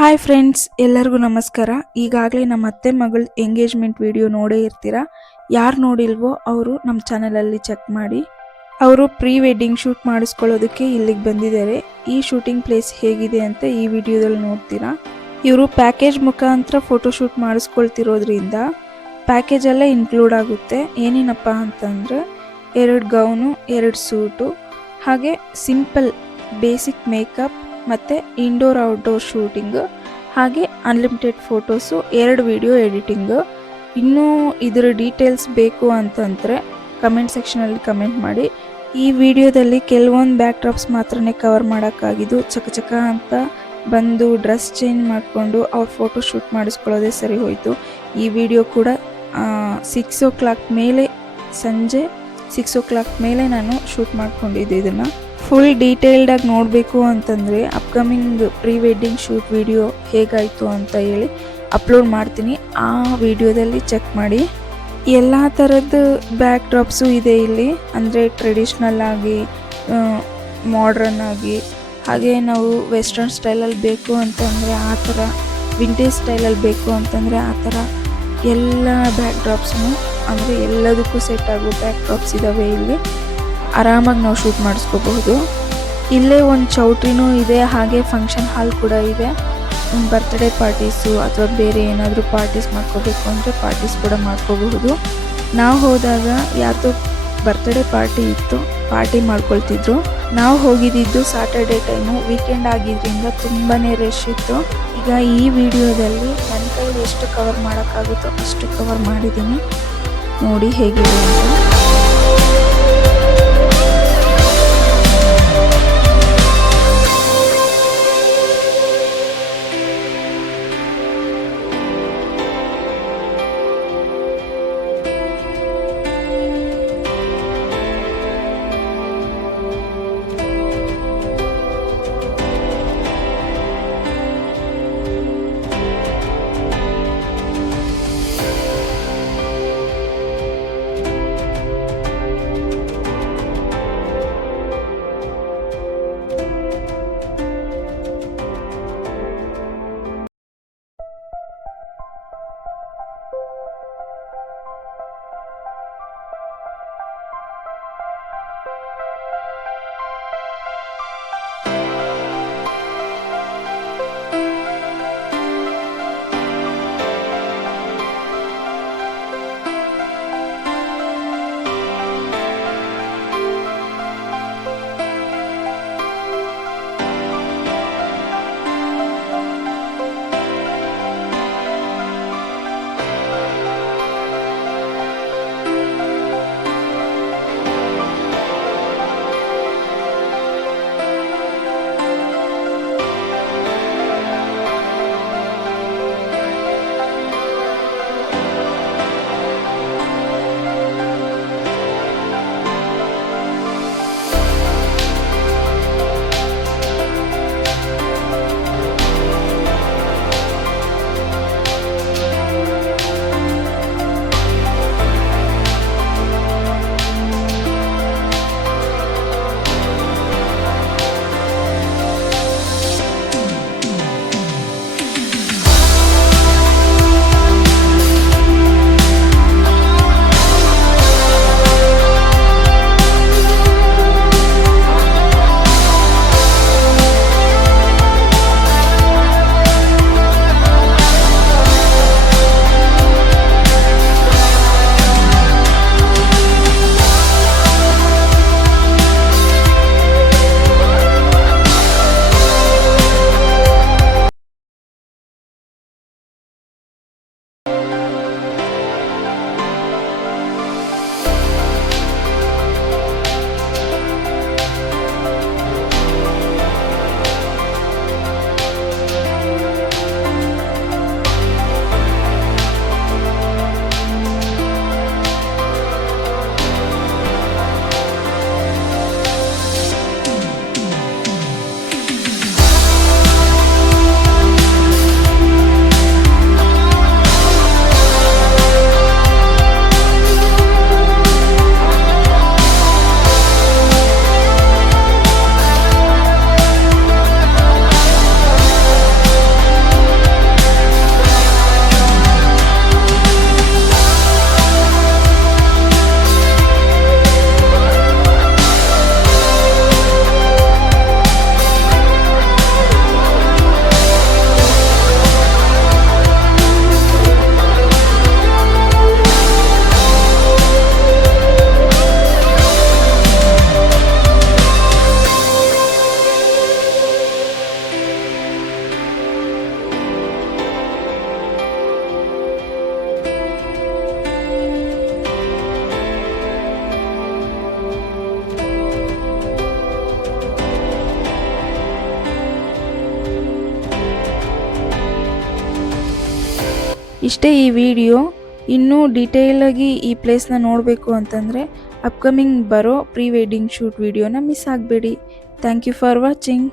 Hi friends, ಎಲ್ಲರಿಗೂ ನಮಸ್ಕಾರ. ಈಗಾಗಲೇ ನಮ್ಮ ಅತ್ತೆ ಮಗಳ ಎಂಗೇಜ್ಮೆಂಟ್ ವಿಡಿಯೋ ನೋಡೇ ಇರ್ತೀರಾ. ಯಾರು ನೋಡಿಲ್ವೋ ಅವರು ನಮ್ಮ ಚಾನಲಲ್ಲಿ ಚೆಕ್ ಮಾಡಿ. ಅವರು ಪ್ರೀ ವೆಡ್ಡಿಂಗ್ ಶೂಟ್ ಮಾಡಿಸ್ಕೊಳ್ಳೋದಕ್ಕೆ ಇಲ್ಲಿಗೆ ಬಂದಿದ್ದಾರೆ. ಈ ಶೂಟಿಂಗ್ ಪ್ಲೇಸ್ ಹೇಗಿದೆ ಅಂತ ಈ ವಿಡಿಯೋದಲ್ಲಿ ನೋಡ್ತೀರಾ. ಇವರು ಪ್ಯಾಕೇಜ್ ಮುಖಾಂತರ ಫೋಟೋಶೂಟ್ ಮಾಡಿಸ್ಕೊಳ್ತಿರೋದ್ರಿಂದ ಪ್ಯಾಕೇಜಲ್ಲೇ ಇನ್ಕ್ಲೂಡ್ ಆಗುತ್ತೆ. ಏನೇನಪ್ಪ ಅಂತಂದರೆ 2 ಗೌನು, 2 ಸೂಟು, ಹಾಗೆ ಸಿಂಪಲ್ ಬೇಸಿಕ್ ಮೇಕಪ್ ಮತ್ತು ಇಂಡೋರ್ ಔಟ್ಡೋರ್ ಶೂಟಿಂಗು, ಹಾಗೆ ಅನ್ಲಿಮಿಟೆಡ್ ಫೋಟೋಸು, 2 ವಿಡಿಯೋ ಎಡಿಟಿಂಗು. ಇನ್ನೂ ಇದರ ಡೀಟೇಲ್ಸ್ ಬೇಕು ಅಂತಂದರೆ ಕಮೆಂಟ್ ಸೆಕ್ಷನಲ್ಲಿ ಕಮೆಂಟ್ ಮಾಡಿ. ಈ ವಿಡಿಯೋದಲ್ಲಿ ಕೆಲವೊಂದು ಬ್ಯಾಕ್ ಡ್ರಾಪ್ಸ್ ಮಾತ್ರನೇ ಕವರ್ ಮಾಡೋಕ್ಕಾಗಿದ್ದು. ಚಕ ಅಂತ ಬಂದು ಡ್ರೆಸ್ ಚೇಂಜ್ ಮಾಡಿಕೊಂಡು ಅವ್ರ ಫೋಟೋ ಶೂಟ್ ಮಾಡಿಸ್ಕೊಳ್ಳೋದೇ ಸರಿ ಹೋಯಿತು. ಈ ವಿಡಿಯೋ ಕೂಡ 6 o'clock ಮೇಲೆ, ಸಂಜೆ 6 o'clock ಮೇಲೆ ನಾನು ಶೂಟ್ ಮಾಡ್ಕೊಂಡಿದ್ದೆ. ಇದನ್ನು ಫುಲ್ ಡೀಟೇಲ್ಡಾಗಿ ನೋಡಬೇಕು ಅಂತಂದರೆ upcoming pre wedding shoot video ಹೇಗಾಯಿತು ಅಂತ ಹೇಳಿ ಅಪ್ಲೋಡ್ ಮಾಡ್ತೀನಿ. ಆ ವಿಡಿಯೋದಲ್ಲಿ ಚೆಕ್ ಮಾಡಿ. ಎಲ್ಲ ಥರದ್ದು ಬ್ಯಾಕ್ ಡ್ರಾಪ್ಸು ಇದೆ ಇಲ್ಲಿ. ಅಂದರೆ ಟ್ರೆಡಿಷ್ನಲ್ ಆಗಿ, ಮಾಡ್ರನ್ ಆಗಿ, ಹಾಗೆ ನಾವು ವೆಸ್ಟರ್ನ್ ಸ್ಟೈಲಲ್ಲಿ ಬೇಕು ಅಂತಂದರೆ ಆ ಥರ, ವಿಂಟೇಜ್ ಸ್ಟೈಲಲ್ಲಿ ಬೇಕು ಅಂತಂದರೆ ಆ ಥರ ಎಲ್ಲ ಬ್ಯಾಕ್ ಡ್ರಾಪ್ಸನ್ನು, ಅಂದರೆ ಎಲ್ಲದಕ್ಕೂ ಸೆಟ್ ಆಗೋ ಬ್ಯಾಕ್ ಡ್ರಾಪ್ಸ್ ಇದ್ದಾವೆ. ಇಲ್ಲಿ ಆರಾಮಾಗಿ ನಾವು ಶೂಟ್ ಮಾಡಿಸ್ಕೋಬಹುದು. ಇಲ್ಲೇ ಒಂದು ಚೌಟ್ರಿನೂ ಇದೆ, ಹಾಗೆ ಫಂಕ್ಷನ್ ಹಾಲ್ ಕೂಡ ಇದೆ. ಬರ್ತ್ಡೇ ಪಾರ್ಟೀಸು ಅಥವಾ ಬೇರೆ ಏನಾದರೂ ಪಾರ್ಟೀಸ್ ಮಾಡ್ಕೋಬೇಕು ಅಂದರೆ ಪಾರ್ಟೀಸ್ ಕೂಡ ಮಾಡ್ಕೋಬಹುದು. ನಾವು ಹೋದಾಗ ಯಾರ್ದೋ ಬರ್ತ್ಡೇ ಪಾರ್ಟಿ ಇತ್ತು, ಪಾರ್ಟಿ ಮಾಡ್ಕೊಳ್ತಿದ್ರು. ನಾವು ಹೋಗಿದ್ದು ಸಾಟರ್ಡೇ ಟೈಮು, ವೀಕೆಂಡ್ ಆಗಿದ್ದರಿಂದ ತುಂಬಾ ರಶ್ ಇತ್ತು. ಈಗ ಈ ವಿಡಿಯೋದಲ್ಲಿ ನನ್ನ ಕೈಲಿ ಎಷ್ಟು ಕವರ್ ಮಾಡೋಕ್ಕಾಗುತ್ತೋ ಅಷ್ಟು ಕವರ್ ಮಾಡಿದ್ದೀನಿ. ನೋಡಿ ಹೇಗಿದೆ ಅಂತ. ಇಷ್ಟೇ ಈ ವಿಡಿಯೋ. ಇನ್ನೂ ಡೀಟೇಲಾಗಿ ಈ ಪ್ಲೇಸ್ನ ನೋಡಬೇಕು ಅಂತಂದರೆ ಅಪ್ಕಮಿಂಗ್ ಬರೋ ಪ್ರೀ ವೆಡ್ಡಿಂಗ್ ಶೂಟ್ ವಿಡಿಯೋನ ಮಿಸ್ ಆಗಬೇಡಿ. Thank you for watching.